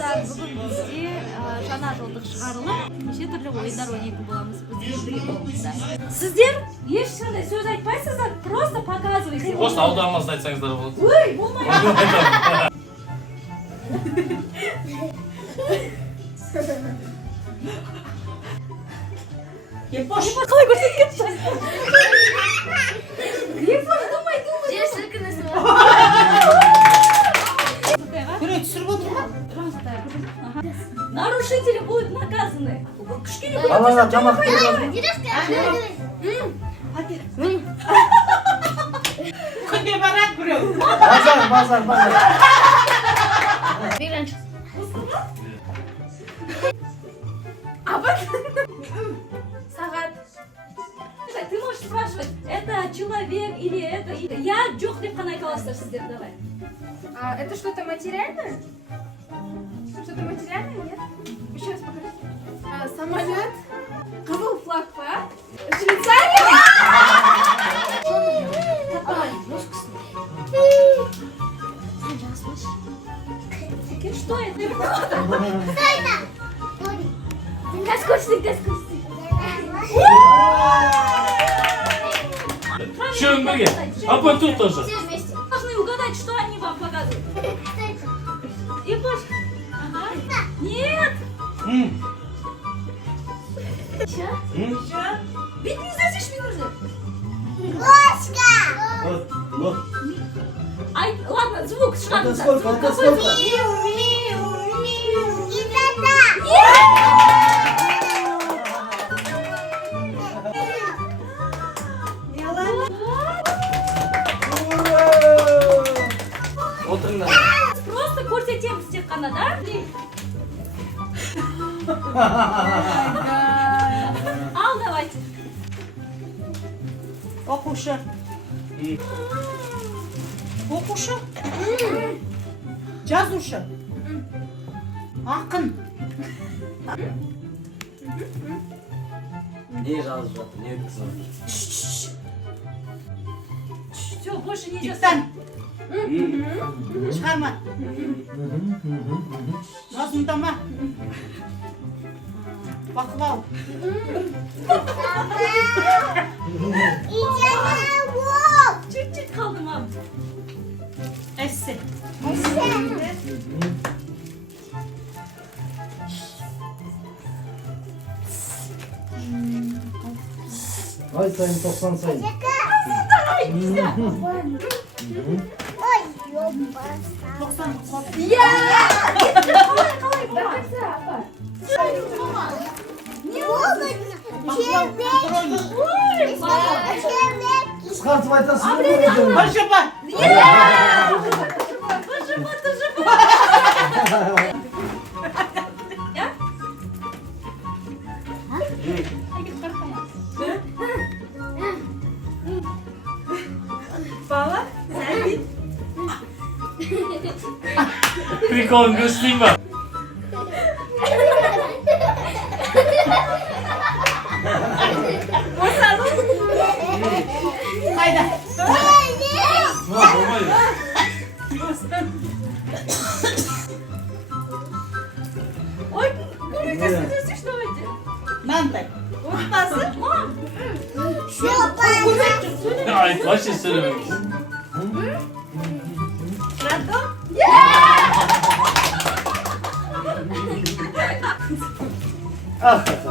достар, бүгін бізде жаңа жылдық шығарылып, неше түрлі ойындар ойнайтын боламыз. Бізде болыңыздар. Сіздер ешқандай сөз айтпайсыздар, просто показывайте. Просто аудармасын айтсаңыздар болады. Ой, болмайды. Епош. Қалай көрсеткенші? Епош, думай. Жер сілкінісі бар. Көре түсіріп отыр ма? Нарушители будут наказаны. Кішкене көре Балалар тамақ беріп Күнде барады біреу. Базар. Берінші. Сағат. Ты можешь спрашивать, это человек или это... Я жоқ деп қана айта аласыздар сіздер, давай. А это что-то материальное? Что-то материальное, нет? Еще раз покажи. Самолет. Қызыл флаг па? Швейцария? Что это? Каскостик. Үшеуің бірге. Апа тут тоже. Все вместе. Должны угадать, что они вам показывают. И больше. Ага. Нет. Ведь не знаешь, что мне нужно. Вот. Ай, ладно, звук Это сколько? Это сколько? Отырыңдар. Просто көрсетеміз тек қана, да? Ал, давайте. Оқушы. Оқушы. Жазушы. Ақын. Не жазып жатыр, не өткізіп жатыр. Все, больше не Диктант. Шығарма. Мазмұндама. Бақылау. Чуть-чуть қалды ма? Эссе. Ай сайын 90 сайын. Тоқсан қоп. Қысқартып айтасың ба? Бір жапа. Бала, сәлем. Приколын көрсетейін ба? Қайда? Болмайды. Ой, көмектесіңіздерші, что давайте. Мынандай. Отбасы. Айт, вообще сөйлемеңіз.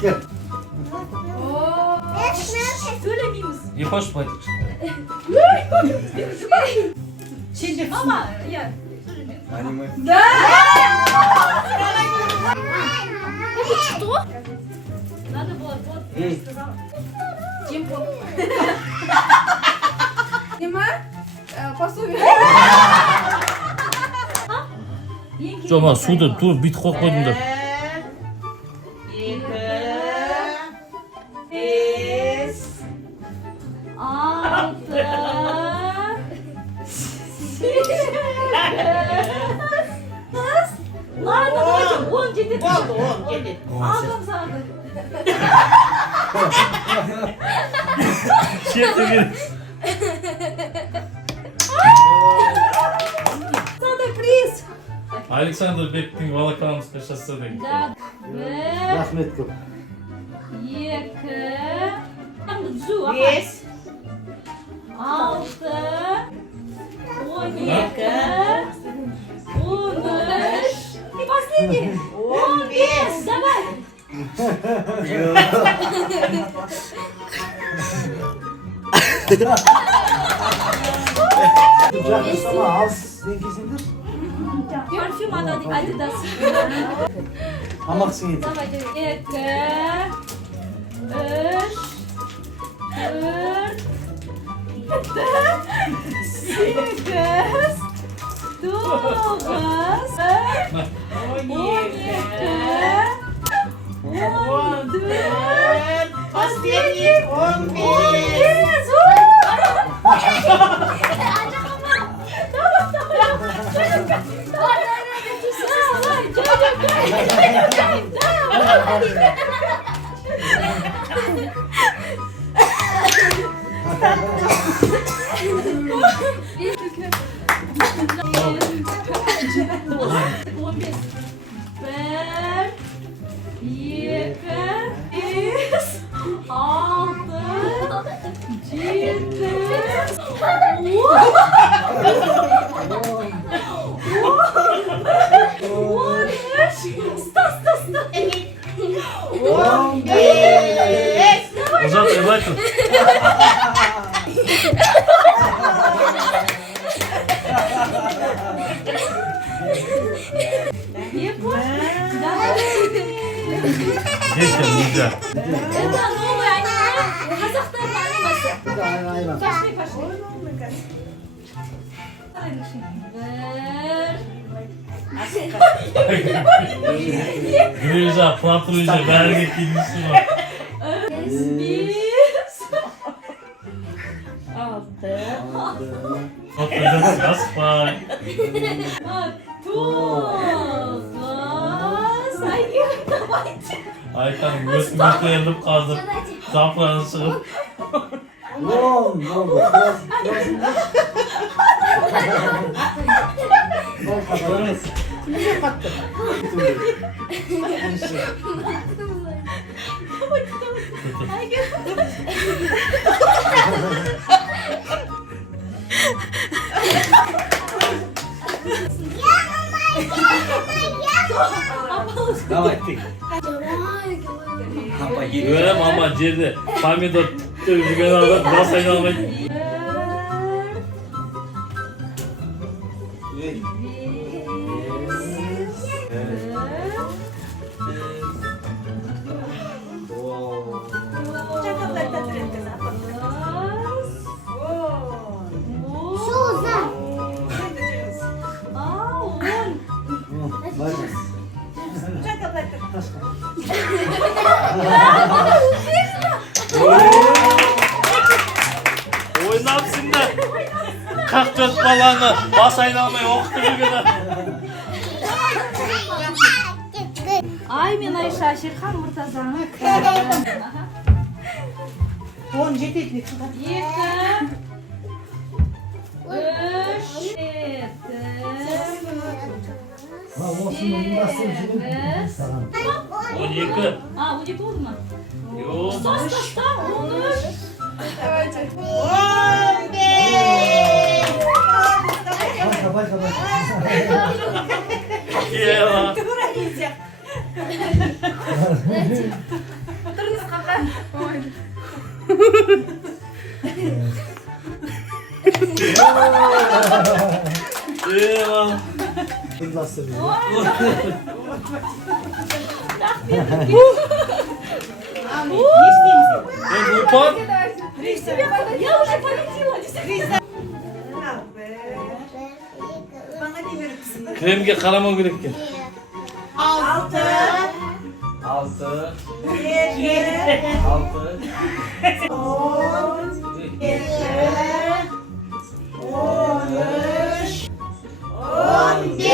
Кел. Сөйлемейміз. Епош былай айтайықшы. Сенде Мама, я сөйлемеймін. Аниме. Что? Надо было, вот, я же сказала. Темпо. Нема? Посуви. Жома, суды тур бүйтіп қойып қойдыңдар. 2, 5. 6. Ладно, давайте, 10 жетеді. Болды, 10 кетеді. Алdım sana. Шетте керек. Sana приз. Александр Бектің волоколамская шоссе деген. Да. Bir, Rahmet көп. iki, Дзу, aha. 5, 6, 12, 13 и последний 15. Давай. Жақсама алыс деңкесіңдер. Парфюм Adidas. Тамақсың еді. Давай, 2, 3, 4, 8, 9, 14, Последний 15. Ozat Elaytın. Geçen güzel. Это новое аниме. Казахстан анимасы. Bir de ayran. Пошли, пошли. Güneşe, platırıca, belge kilisi var. Bir, 6, Patlıcan yaspay. 9. Давайте. Aykan'ın götünü kıyılıp kazıp, zaprağını sığıp. Oğlum, ne oldu? Давай ты. Görem ama cerde pomidor tuttu yüzügen alıp biraz aynalayın. Oynapsınlar. 44 balanı bas aynalamay okutu yüzügen. Ay мен Айша Шерхан Мұртазаны. 10 жетеді. 2, 3, 12. А, 12 oldu mu? Yok. Sta, 13. Давайте. 15. Ya. Отырыңыз қақа. Ой. Eyvah. Nasıl bir? Ben upan. Я уже полетела. Kremge karamam gerekken. 6, 6, 7, 6, 10, 13, 15.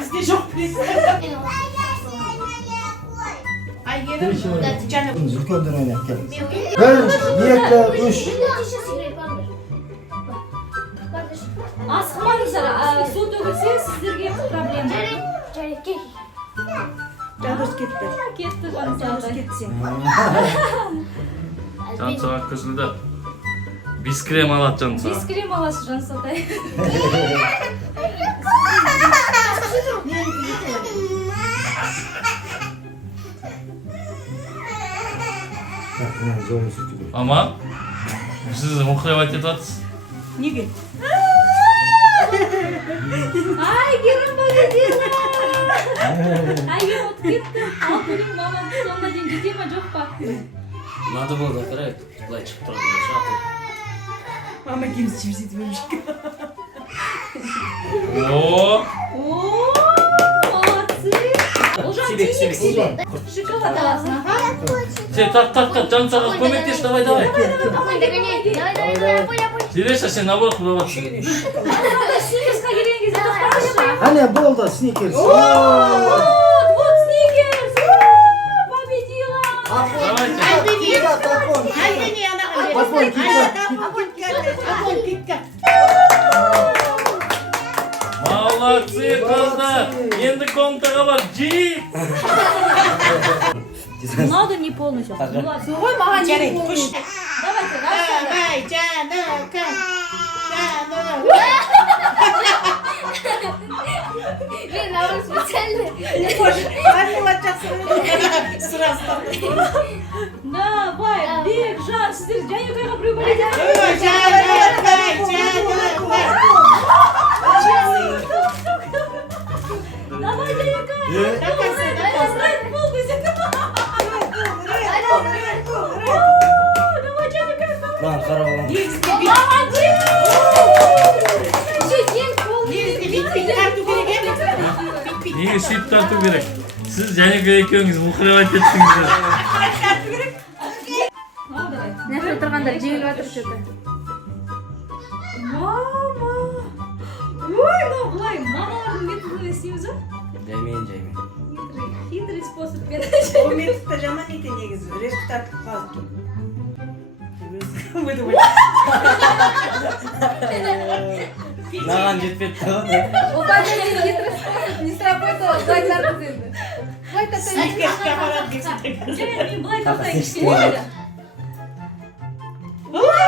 Bizde çok priz. Ay yerim. Can Үлкендер ойнап кел. 1, 2, 3. Асықпаңыздар, су төгілсе сіздерге проблема. Жандос кетті. Кетті Жансағай. Кетсең. Жансаға көзілді. Бискрем алады Жансаға. Бискрем аласыз Жансағай. Так, мына жолын сүйтіп. Ама, сіз мұқият етіп жатсыз. Неге? Ай, Герім победила! Ай, мен от кетті. Ал көрейін, мама, сонда дейін жете ма, жоқ па? Надо болды қарайды. Былай шығып тұрады. Шатыр. Мама кемсі жіберсейді бөлмешке. О, О, молодцы! Олжан, Себек, тиік себек. себе. Шоколад аласың, аха? сен тақ, Жансаға көмектес, давай. Тереса, сен наоборот бұлап жатсың. Сникерсқа келген кезде тоқташы. Әне болды, сникерс. Вот сникерс! Победила! Давайте. Альбини, ана Апон, китка. Молодцы, қыздар. Енді комнатаға бар, жиіп. Надо не полностью. Молодцы. Ой, маған Жарайды, жеп күш. Давайте, Давай, Жаныка. Мен наурыз специально. Армилат жақсы. Сразу. Давай, Бек, Жан, сіздер Жанюкаға біреу бөледі. Давай, Жанюка. Давай, пол бізі. Давай, Жанюка. Lan қарап алам. Молодец! Еще ең пол. Неге сөйтіп тарту керек? Сіз және екеуіңіз мұқият еттіңіздер. Нәрсе отырғандар жеңіліп жатыр что-то. Мама. Ой, ну былай, мамалардың методын істейміз ба? Жаймен. Хитрый способпен. Ол методта жаман екен негізі. Результат қалды. Маған жетпеді тағы. Оба хитрый способ не сработал, зайдарды енді. Қайта Сникерске апарады десін. Мен былай тоқтайын кішкене. Ой,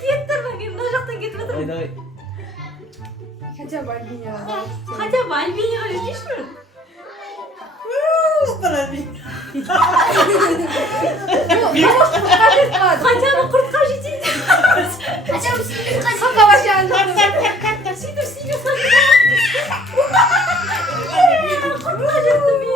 кеттір ба, мен мына жақтан кетіп жатырмын. Давай. Хотя бы Альбине. Хотя бы Альбинеға жетейші. Хотя бы құртқа жетейді. Хотя бы сникерсқа қашан. Сөйтіп сникерсқа құртқа жеттім мен.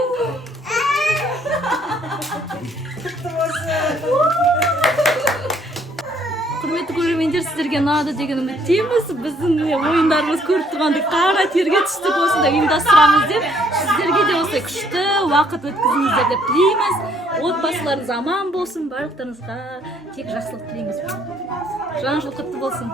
Құрметті көрермендер, сіздерге ұнады деген үміттеміз. Біздің ойындарымыз көріп тұрғандай қара терге түстік, осындай ұйымдастырамыз деп. Сіздерге де осылай күшті уақыт өткізіңіздер деп тілейміз. Отбасыларыңыз аман болсын, барлықтарыңызға тек жақсылық тілейміз. Жаңа жыл құтты болсын.